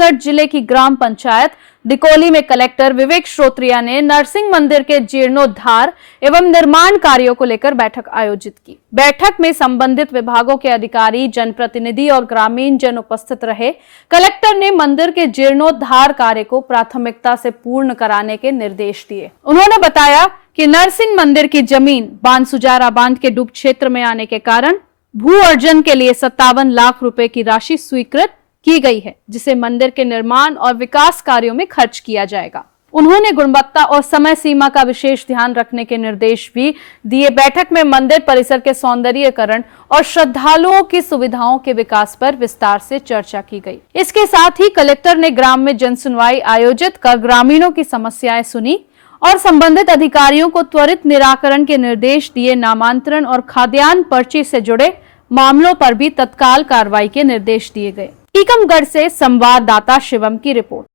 टीकमगढ़ जिले की ग्राम पंचायत डिकोली में कलेक्टर विवेक श्रोत्रिया ने नरसिंह मंदिर के जीर्णोद्धार एवं निर्माण कार्यों को लेकर बैठक आयोजित की। बैठक में संबंधित विभागों के अधिकारी, जनप्रतिनिधि और ग्रामीण जन उपस्थित रहे। कलेक्टर ने मंदिर के जीर्णोद्धार कार्य को प्राथमिकता से पूर्ण कराने के निर्देश दिए। उन्होंने बताया कि नरसिंह मंदिर की जमीन बानसुजारा बांध के डूब क्षेत्र में आने के कारण भू अर्जन के लिए 57 लाख रुपए की राशि स्वीकृत की गई है, जिसे मंदिर के निर्माण और विकास कार्यों में खर्च किया जाएगा। उन्होंने गुणवत्ता और समय सीमा का विशेष ध्यान रखने के निर्देश भी दिए। बैठक में मंदिर परिसर के सौंदर्यीकरण और श्रद्धालुओं की सुविधाओं के विकास पर विस्तार से चर्चा की गई। इसके साथ ही कलेक्टर ने ग्राम में जनसुनवाई आयोजित कर ग्रामीणों की समस्याएं सुनी और संबंधित अधिकारियों को त्वरित निराकरण के निर्देश दिए। नामांतरण और खाद्यान्न पर्ची से जुड़े मामलों पर भी तत्काल कार्रवाई के निर्देश दिए गए। टीकमगढ़ से संवाददाता शिवम की रिपोर्ट।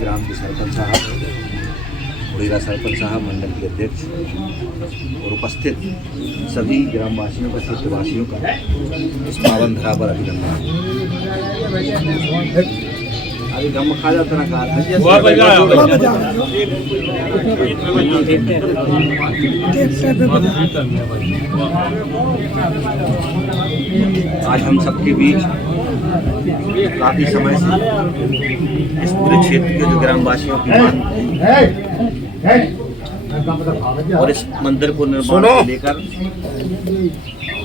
ग्राम के सरपंच साहब, मुड़ीरा सरपंच साहब, मंडल के अध्यक्ष और उपस्थित सभी ग्रामवासियों का, क्षेत्रवासियों का इस पावन धरा पर अभिनंदन। अभी गम खा जाता ना कार आज हम सबके बीच काफी समय से इस पूरे क्षेत्र के जो ग्रामवासियों की मांग और इस मंदिर को निर्माण को लेकर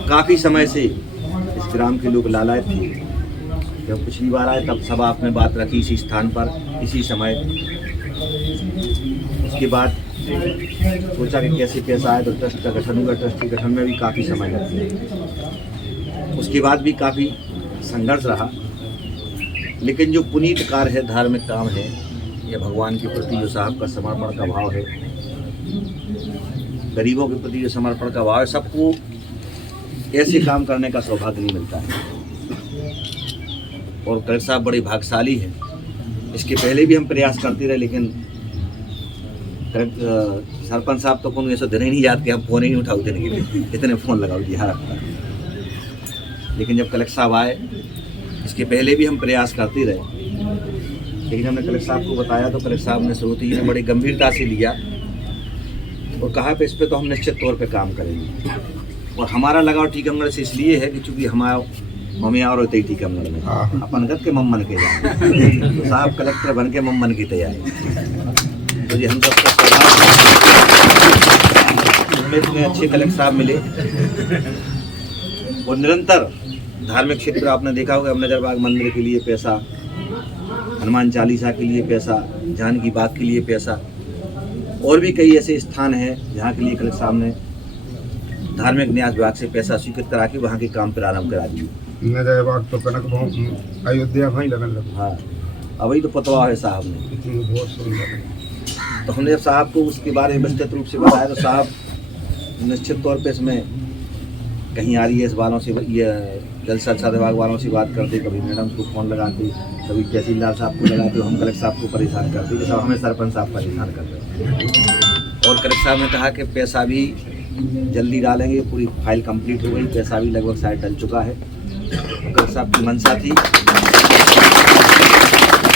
काफी समय से इस ग्राम के लोग लालायित थे। जब पिछली बार आए तब सभा आपने बात रखी इसी स्थान पर, इसी समय। उसके बाद सोचा कि कैसे पैसा आए तो ट्रस्ट का गठन हुआ। ट्रस्ट के गठन में भी काफ़ी समय लग गया। उसके बाद भी काफ़ी संघर्ष रहा, लेकिन जो पुनीत कार्य है, धार्मिक काम है, या भगवान के प्रति जो साहब का समर्पण का भाव है, गरीबों के प्रति जो समर्पण का भाव है, सबको ऐसे काम करने का सौभाग्य नहीं मिलता है। और कलेक्टर साहब बड़े भाग्यशाली हैं। इसके पहले भी हम प्रयास करते रहे, लेकिन सरपंच साहब तो कौन ऐसा दिन ही नहीं याद कि हम फ़ोन ही नहीं उठाओ देने के लिए, इतने फ़ोन लगाओ जी। हाँ, लेकिन जब कलेक्टर साहब आए, इसके पहले भी हम प्रयास करते रहे, लेकिन हमने कलेक्टर साहब को बताया तो कलेक्टर साहब ने श्रोती जी ने बड़ी गंभीरता से लिया और कहा कि इस पर तो हम निश्चित तौर पर काम करेंगे। और हमारा लगाव टीकमगढ़ से इसलिए है कि चूँकि हमारा मम्मी और होते ही टीकमगढ़ में अपन गत के मम्मन के जाए तो साहब कलेक्टर बन के मम्मन की तैयारी। तो ये हम सबका हमें इतने अच्छे कलेक्टर साहब मिले और निरंतर धार्मिक क्षेत्र आपने देखा होगा, नजरबाग मंदिर के लिए पैसा, हनुमान चालीसा के लिए पैसा, जानकी बाग के लिए पैसा, और भी कई ऐसे स्थान हैं जहाँ के लिए कलेक्टर साहब ने धार्मिक न्यास विभाग से पैसा स्वीकृत करा के वहाँ के काम प्रारंभ करा दिए। तो कनक अयोध्या भाई लगन लगा। हाँ, अभी तो पतवा है साहब ने। बहुत सुंदर। तो हमने जब साहब को उसके बारे में विस्तृत रूप से बताया तो साहब निश्चित तौर पे इसमें कहीं RES वालों से, ये जल संसाधन विभाग वालों से बात करते, कभी मैडम को फ़ोन लगाते, कभी तहसीलदार साहब को लगाते, हम कलेक्टर साहब को परेशान करते, सब हमें सरपंच साहब परेशान करते। और कलेक्टर साहब ने कहा कि पैसा भी जल्दी डालेंगे, पूरी फाइल कंप्लीट हो गई, पैसा भी लगभग शायद डल चुका है। कलेक्टर साहब की मंशा थी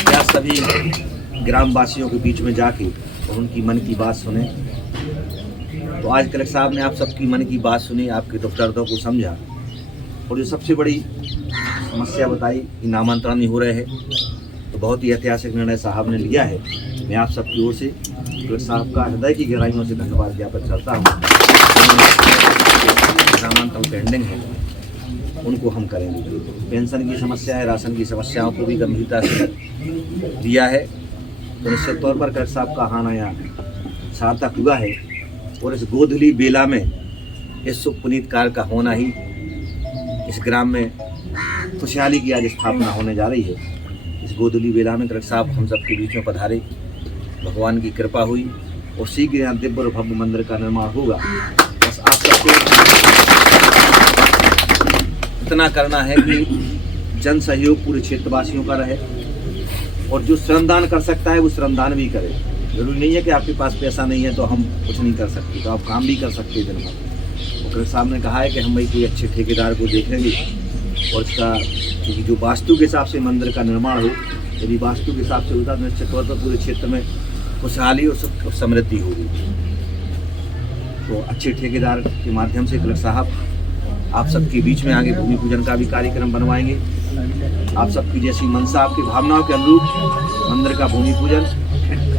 क्या सभी ग्रामवासियों के बीच में जाके और उनकी मन की बात सुने। तो आज कलेक्टर साहब ने आप सबकी मन की बात सुनी, आपके दर्दों को समझा, और जो सबसे बड़ी समस्या बताई कि नामांतरण नहीं हो रहे हैं, तो बहुत ही ऐतिहासिक निर्णय साहब ने लिया है। मैं आप सबकी ओर से कलेक्टर साहब का हृदय की गहराइयों से धन्यवाद ज्ञापन करता हूँ। नामांतरण पेंडिंग है, उनको हम करेंगे। पेंशन की समस्या है, राशन की समस्याओं को भी गंभीरता से दिया है। तो निश्चित तौर पर कलेक्टर साहब का आना यहाँ सार्थक हुआ है, और इस गोधुली बेला में इस शुभ पुनीत कार्य का होना ही इस ग्राम में खुशहाली की आज स्थापना होने जा रही है। इस गोधुली बेला में कलेक्टर साहब हम सबके बीच में पधारे, भगवान की कृपा हुई और शीघ्र यहाँ दिव्य और भव्य मंदिर का निर्माण होगा। बस आप सबको इतना करना है कि जन सहयोग पूरे क्षेत्रवासियों का रहे, और जो श्रमदान कर सकता है वो श्रमदान भी करे। जरूरी नहीं है कि आपके पास पैसा नहीं है तो हम कुछ नहीं कर सकते, तो आप काम भी कर सकते हैं दिन भर। कलेक्टर साहब ने कहा है कि हम भाई कोई अच्छे ठेकेदार को देखेंगे और इसका, क्योंकि जो वास्तु के हिसाब से मंदिर का निर्माण हो यदि वास्तु के हिसाब से होता तो निश्चित तौर पर पूरे क्षेत्र में खुशहाली और सुख और समृद्धि होगी। तो अच्छे ठेकेदार के माध्यम से कलेक्टर साहब आप सबके बीच में आगे भूमि पूजन का भी कार्यक्रम बनवाएंगे। आप सबकी जैसी मनसा, आपकी भावनाओं के अनुरूप मंदिर का भूमि पूजन,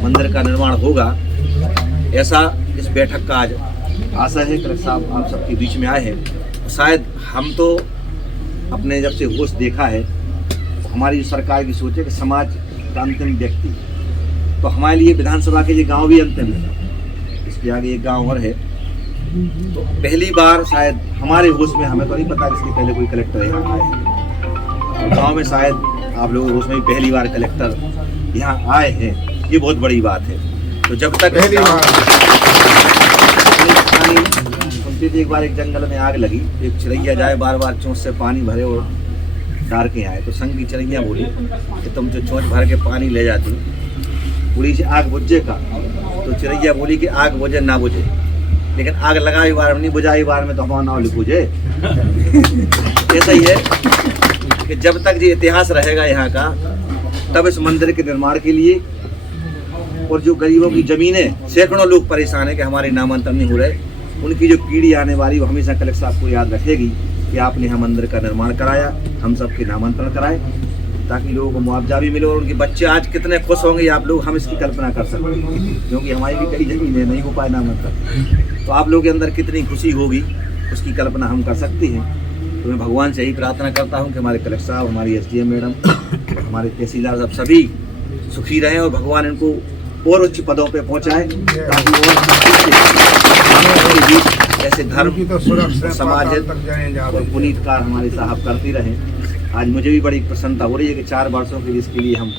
मंदिर का निर्माण होगा, ऐसा इस बैठक का आज आशा है। कलेक्टर साहब आप सबके बीच में आए हैं। शायद हम तो अपने जब से होश देखा है, हमारी जो सरकार की सोच है कि समाज का अंतिम व्यक्ति, तो हमारे लिए विधानसभा के लिए गांव भी अंतिम है, इसके आगे एक गांव और है। तो पहली बार शायद हमारे होश में, हमें तो नहीं पता कि इसके पहले कोई कलेक्टर यहाँ आए हैं, तो गाँव में शायद आप लोगों के होश में भी पहली बार कलेक्टर यहाँ आए हैं, ये बहुत बड़ी बात है। तो जब तक पहली बार सुनते थे, एक बार एक जंगल में आग लगी, एक चिड़ैया जाए बार बार चोंच से पानी भरे और डार के आए, तो संग की चिड़ैया बोली कि तुम जो चोंच भर के पानी ले जाती, पूरी से आग बुझे का। तो चिड़ैया बोली कि आग बुझे ना बुझे, लेकिन आग लगाई बार में नहीं, बुझाई बार में तो हमारा नाव लिखूजे। ऐसा ही है कि जब तक ये इतिहास रहेगा यहाँ का, तब इस मंदिर के निर्माण के लिए, और जो गरीबों की जमीनें, सैकड़ों लोग परेशान है कि हमारे नामांतरण नहीं हो रहे, उनकी जो पीढ़ी आने वाली, वो हमेशा कलेक्टर साहब को याद रखेगी कि आपने यहाँ मंदिर का निर्माण कराया, हम सबके नामांतरण कराए, ताकि लोगों को मुआवजा भी मिले। और उनके बच्चे आज कितने खुश होंगे आप लोग, हम इसकी कल्पना कर सकते हैं, क्योंकि हमारी भी कई जमीनें नहीं हो पाए नामांतरण, तो आप लोगों के अंदर कितनी खुशी होगी उसकी कल्पना हम कर सकते हैं। तो मैं भगवान से यही प्रार्थना करता हूँ कि हमारे कलेक्टर साहब, हमारी SDM मैडम, हमारे तहसीलदार साहब सभी सुखी रहें और भगवान इनको और उच्च पदों पे पहुँचाए, ताकि और ऐसे धर्म की तो सुरक्षा समाजिक और पुनीतकार हमारे साहब करते रहें। आज मुझे भी बड़ी प्रसन्नता हो रही है कि 4 वर्षों के लिए इसके लिए हम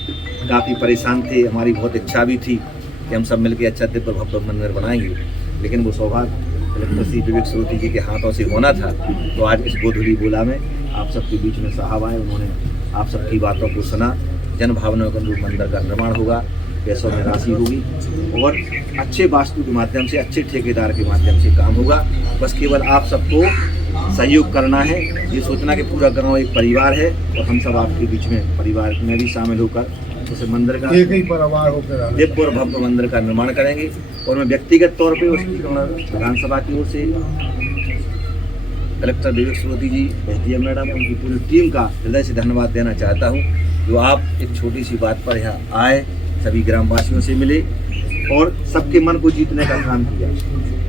काफ़ी परेशान थे, हमारी बहुत इच्छा भी थी कि हम सब मिलकर अच्छा दिव्य भव्य मंदिर बनाएंगे, लेकिन वो सौभाग्य कलेक्टर श्री विवेक श्रोत्री जी के हाथों से होना था। तो आज इस गोधुली बोला में आप सबके बीच में साहब आए, उन्होंने आप सबकी बातों को सुना, जन भावनाओं के अनुरूप मंदिर का निर्माण होगा, पैसों में राशि होगी और अच्छे वास्तु के माध्यम से, अच्छे ठेकेदार के माध्यम से काम होगा। बस केवल आप सबको सहयोग करना है, ये सोचना कि पूरा गांव एक परिवार है और हम सब आपके बीच में परिवार में भी शामिल होकर उस मंदिर का एक ही परिवार होकर दिव्य और भव्य मंदिर का निर्माण करेंगे। और मैं व्यक्तिगत तौर पे उसकी विधानसभा की ओर से कलेक्टर विवेक श्रोत्री जी, SDM मैडम, उनकी पूरी टीम का हृदय से धन्यवाद देना चाहता हूँ, जो आप एक छोटी सी बात पर यहाँ आए, सभी ग्रामवासियों से मिले और सबके मन को जीतने का काम किया।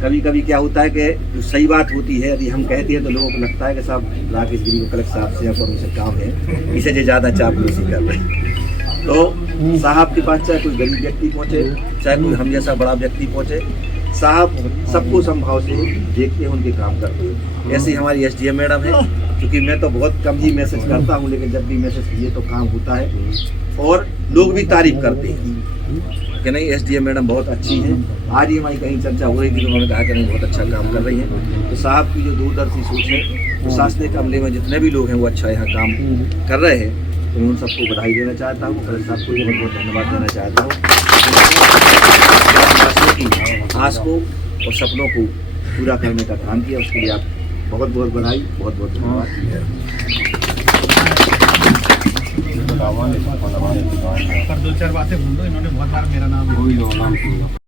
कभी कभी क्या होता है कि जो सही बात होती है, यदि हम कहते हैं तो लोगों को लगता है कि साहब राकेश गिरी को कलेक्टर साहब से और उनसे काम है, इसे जो ज़्यादा चापलूसी कर रहे हैं। तो साहब के पास चाहे कोई गरीब व्यक्ति पहुँचे, चाहे कोई हम जैसा बड़ा व्यक्ति पहुँचे, साहब सबको संभाव से देखते हैं, उनके काम करते हैं। ऐसे ही हमारी SDM मैडम है, क्योंकि मैं तो बहुत कम ही मैसेज करता हूँ, लेकिन जब भी मैसेज किए तो काम होता है और लोग भी तारीफ करते हैं कि नहीं SDM मैडम बहुत अच्छी हैं। आज ही हमारी कहीं चर्चा हो रही थी, उन्होंने कहा कि नहीं बहुत अच्छा काम कर रही हैं। तो साहब की जो दूरदर्शी सोच है, प्रशासनिक अमले में जितने भी लोग हैं वो अच्छा यहाँ काम कर रहे हैं, तो मैं उन सबको बधाई देना चाहता हूँ, कलेक्टर साहब को बहुत बहुत धन्यवाद देना चाहता हूँ। की आस को और सपनों को पूरा करने का काम किया, उसके लिए आप बहुत बहुत बधाई, बहुत बहुत धन्यवाद। पर 2-4 बातें बोल दो, इन्होंने बहुत बार मेरा नाम